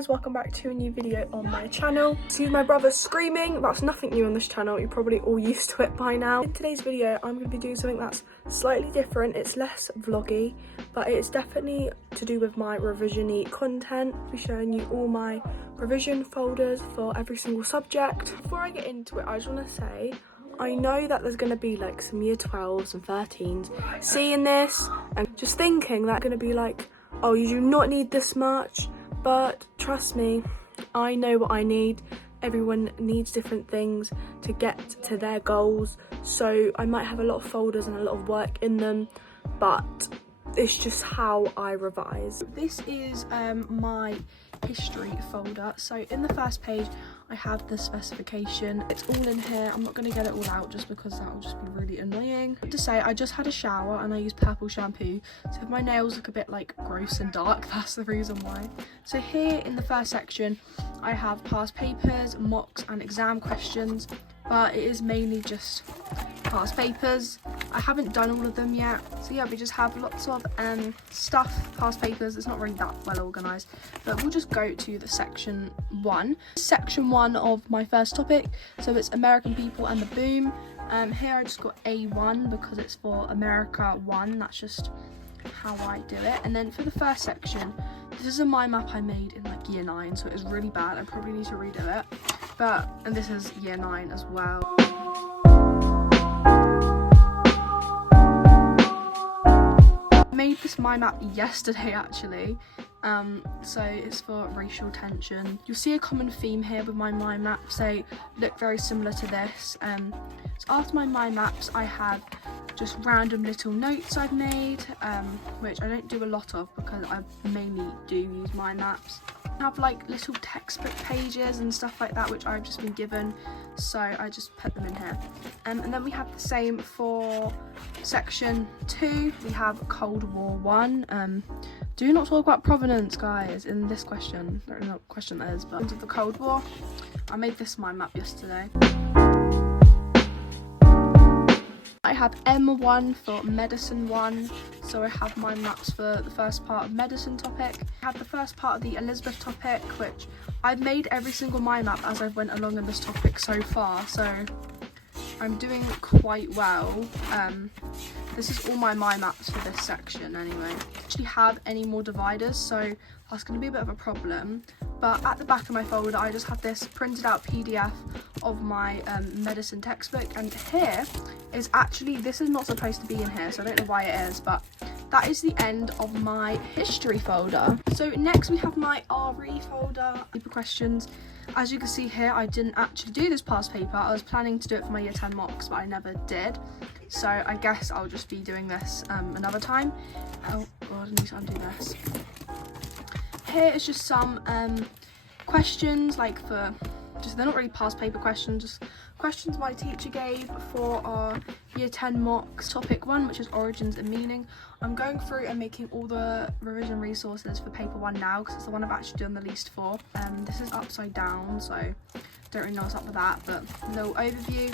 guys, welcome back to a new video on my channel. See my brother screaming, that's nothing new on this channel, you're probably all used to it by now. In today's video I'm going to be doing something that's slightly different. It's less vloggy, but it's definitely to do with my revision-y content. I'll be showing you all my revision folders for every single subject. Before I get into it, I just want to say I know that there's going to be like some year 12s and 13s seeing this and just thinking that going to be like, oh, you do not need this much. But trust me, I know what I need. Everyone needs different things to get to their goals. So I might have a lot of folders and a lot of work in them, but it's just how I revise. This is my history folder. So in the first page, I have the specification. It's all in here. I'm not going to get it all out just because that will just be really annoying. I have to say, I just had a shower and I used purple shampoo, so if my nails look a bit like gross and dark, that's the reason why. So here in the first section, I have past papers, mocks and exam questions, but it is mainly just past papers. I haven't done all of them yet, so yeah, we just have lots of stuff, past papers. It's not really that well organised, but we'll just go to the section 1. Section 1 of my first topic, so it's American people and the boom. Here I just got A1 because it's for America 1, that's just how I do it. And then for the first section, this is a mind map I made in like year 9, so it is really bad. I probably need to redo it, and this is year 9 as well. Made this mind map yesterday actually, so it's for racial tension. You'll see a common theme here with my mind maps. They look very similar to this. So after my mind maps, I have just random little notes I've made, which I don't do a lot of because I mainly do use mind maps. I have like little textbook pages and stuff like that which I've just been given, so I just put them in here. And then we have the same for section 2. We have Cold War 1. Do not talk about provenance, guys, in this question. I don't know what question that is, but of the Cold War. I made this mind map yesterday. I have M1 for medicine 1, so I have my maps for the first part of medicine topic. I have the first part of the Elizabeth topic, which I've made every single mind map as I've went along in this topic so far, so I'm doing quite well. This is all my mind maps for this section anyway. I don't actually have any more dividers, so that's going to be a bit of a problem. But at the back of my folder, I just have this printed out PDF of my medicine textbook. And here is actually, this is not supposed to be in here, so I don't know why it is, but that is the end of my history folder. So next we have my RE folder, paper questions. As you can see here, I didn't actually do this past paper. I was planning to do it for my year 10 mocks, but I never did. So I guess I'll just be doing this another time. Oh God, I need to undo this. Here is just some questions, like they're not really past paper questions, just questions my teacher gave for our year 10 mocks. Topic 1, which is origins and meaning. I'm going through and making all the revision resources for paper 1 now because it's the one I've actually done the least for. This is upside down, so don't really know what's up with that, but a little overview.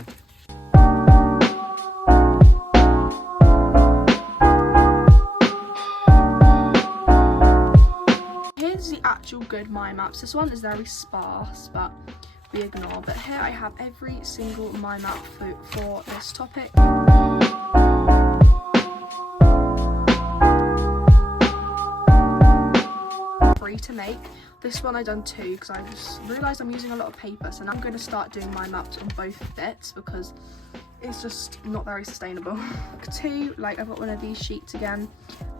Here's the actual good mind maps. This one is very sparse, but we ignore. But here I have every single mind map for this topic. Free to make. This one I done 2 because I just realised I'm using a lot of paper, so now I'm going to start doing mind maps on both bits because it's just not very sustainable. 2, like I've got one of these sheets again,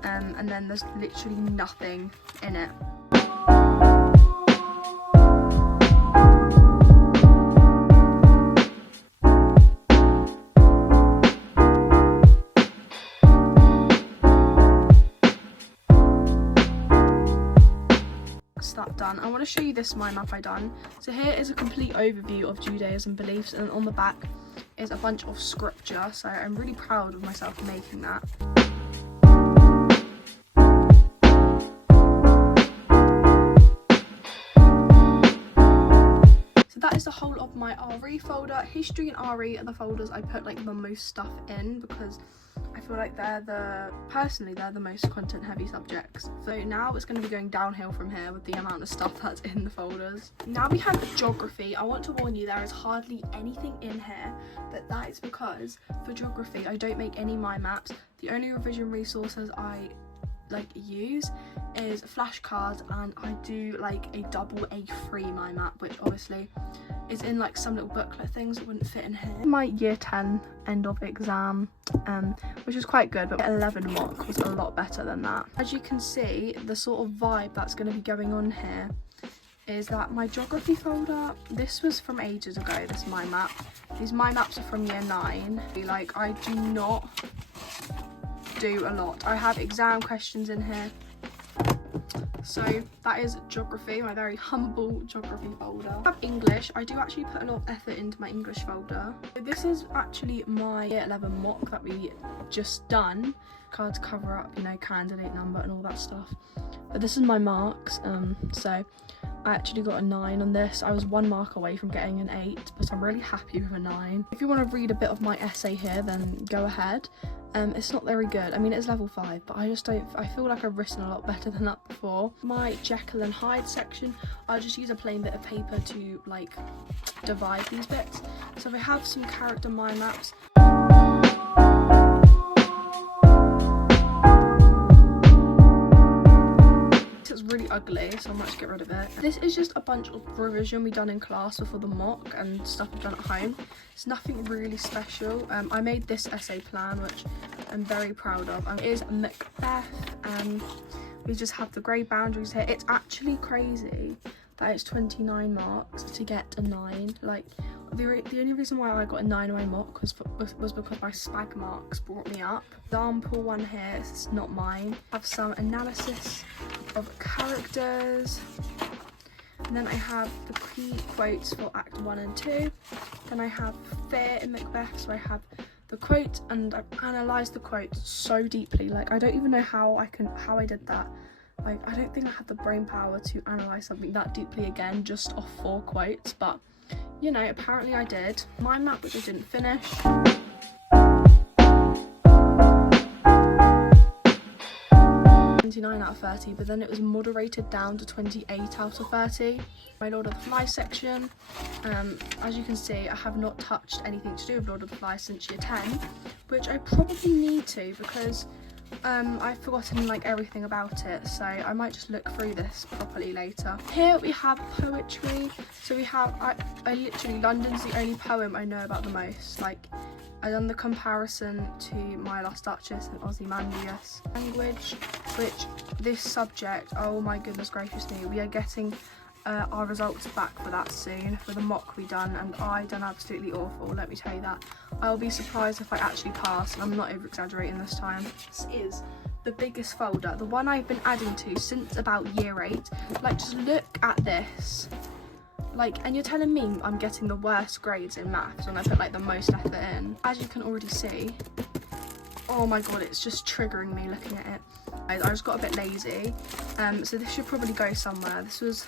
and then there's literally nothing in it. That done. I want to show you this mind map I done. So here is a complete overview of Judaism beliefs, and on the back is a bunch of scripture, so I'm really proud of myself for making that. So that is the whole of my RE folder. History and RE are the folders I put like the most stuff in because I feel like personally they're the most content heavy subjects. So now it's going to be going downhill from here with the amount of stuff that's in the folders. Now we have geography. I want to warn you, there is hardly anything in here, but that is because for geography I don't make any mind maps. The only revision resources I use is flashcards, and I do like a double A3 mind map, which obviously is in like some little booklet things that wouldn't fit in here. My year 10 end of exam, which is quite good, but 11 mock was a lot better than that. As you can see, the sort of vibe that's going to be going on here is that my geography folder, this was from ages ago, this mind map. These mind maps are from year 9. Like, I do not do a lot. I have exam questions in here. So that is geography, my very humble geography folder. I have English. I do actually put a lot of effort into my English folder. So this is actually my year 11 mock that we just done. Cards cover up, you know, candidate number and all that stuff. But this is my marks. So I actually got a 9 on this. I was 1 mark away from getting an 8, but I'm really happy with a 9. If you want to read a bit of my essay here, then go ahead. It's not very good. I mean, it's level 5, but I feel like I've written a lot better than that before. My Jekyll and Hyde section, I'll just use a plain bit of paper to like divide these bits. So I have some character mind maps. It's really ugly, so I might just get rid of it. This is just a bunch of revision we done in class before the mock and stuff we've done at home. It's nothing really special. I made this essay plan, which I'm very proud of. It is Macbeth, and we just have the grey boundaries here. It's actually crazy that it's 29 marks to get a 9. Like, the only reason why I got a 9 on my mock was because my spag marks brought me up. Example one here, it's not mine. I have some analysis of characters, and then I have the key quotes for Act 1 and 2. Then I have fear in Macbeth, so I have the quote, and I've analysed the quote so deeply. Like, I don't even know how I did that. Like, I don't think I have the brain power to analyse something that deeply again just off 4 quotes, but you know, apparently I did. Mind map, which I didn't finish. 29 out of 30, but then it was moderated down to 28 out of 30. My Lord of the Flies section, as you can see, I have not touched anything to do with Lord of the Flies since year 10, which I probably need to, because I've forgotten like everything about it, so I might just look through this properly later. Here we have poetry. So we have, I literally, London's the only poem I know about the most. Like, I done the comparison to My Last Duchess and Ozymandias. Language, which this subject, oh my goodness gracious me, we are getting our results back for that soon, for the mock we done, and I done absolutely awful, let me tell you that. I'll be surprised if I actually pass, and I'm not over exaggerating this time. This is the biggest folder, the one I've been adding to since about year 8. Like, just look at this. Like, and you're telling me I'm getting the worst grades in maths when I put like the most effort in. As you can already see, oh my god, it's just triggering me looking at it. I just got a bit lazy, so this should probably go somewhere. This was,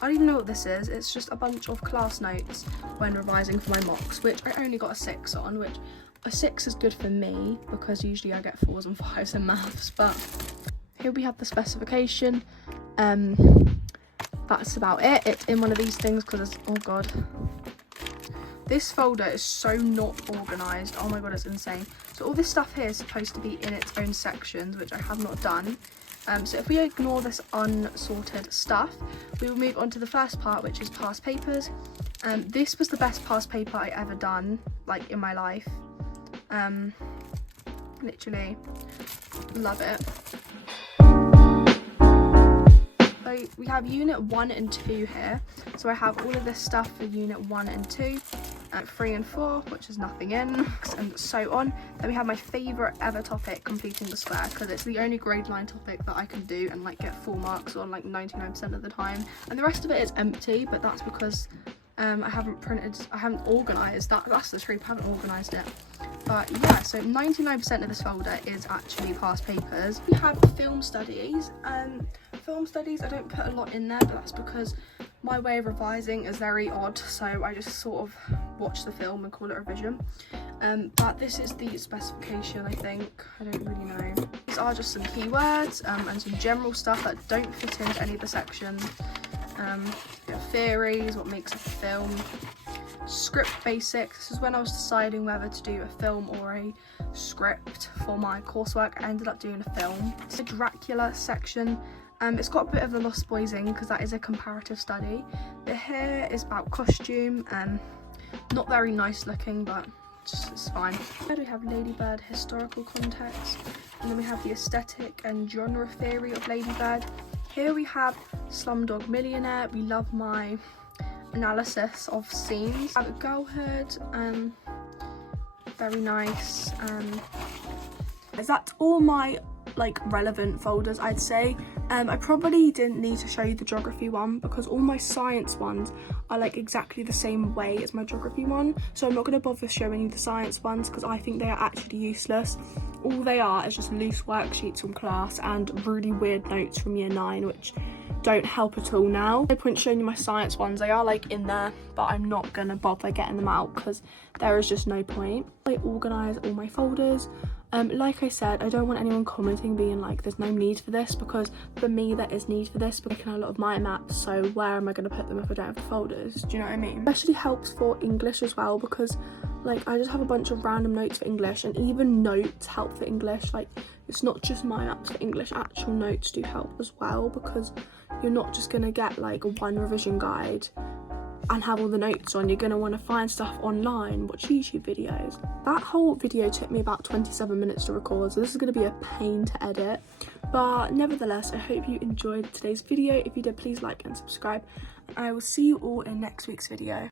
I don't even know what this is. It's just a bunch of class notes when revising for my mocks, which I only got a 6 on, which a 6 is good for me because usually I get 4s and 5s in maths. But here we have the specification. That's about it. It's in one of these things because it's, oh god, this folder is so not organised. Oh my god, it's insane. So all this stuff here is supposed to be in its own sections, which I have not done. So if we ignore this unsorted stuff, we will move on to the first part, which is past papers. This was the best past paper I ever done, like, in my life. Literally love it. So we have unit 1 and 2 here. So I have all of this stuff for unit 1 and 2, 3 and 4, which is nothing in, and so on. Then we have my favourite ever topic, completing the square, because it's the only grade line topic that I can do and like get full marks on like 99% of the time. And the rest of it is empty, but that's because I haven't organised that. That's the truth, I haven't organised it. But yeah, so 99% of this folder is actually past papers. We have film studies. Film studies, I don't put a lot in there, but that's because my way of revising is very odd, so I just sort of watch the film and call it revision. but this is the specification, I think. I don't really know. These are just some keywords and some general stuff that don't fit into any of the sections. Theories, what makes a film, script basics. This is when I was deciding whether to do a film or a script for my coursework. I ended up doing a film. It's a Dracula section. It's got a bit of the Lost Boys in because that is a comparative study. But here is about costume, not very nice looking, but it's fine. Here we have Ladybird historical context, and then we have the aesthetic and genre theory of Ladybird. Here we have Slumdog Millionaire. We love my analysis of scenes. I have Girlhood, very nice. That's all my relevant folders, I'd say. I probably didn't need to show you the geography one because all my science ones are exactly the same way as my geography one, so I'm not going to bother showing you the science ones because I think they are actually useless. All they are is just loose worksheets from class and really weird notes from year 9 which don't help at all now. No point showing you my science ones. They are in there, but I'm not gonna bother getting them out because there is just no point. I organise all my folders. Like I said, I don't want anyone commenting being there's no need for this, because for me there is need for this, but I can a lot of my maps, so where am I going to put them if I don't have the folders? Do you know what I mean? It especially helps for English as well, because I just have a bunch of random notes for English, and even notes help for English. It's not just my maps for English, actual notes do help as well, because you're not just going to get one revision guide and have all the notes on. You're going to want to find stuff online, watch YouTube videos. That whole video took me about 27 minutes to record, so this is going to be a pain to edit, but nevertheless I hope you enjoyed today's video. If you did, please like and subscribe, and I will see you all in next week's video.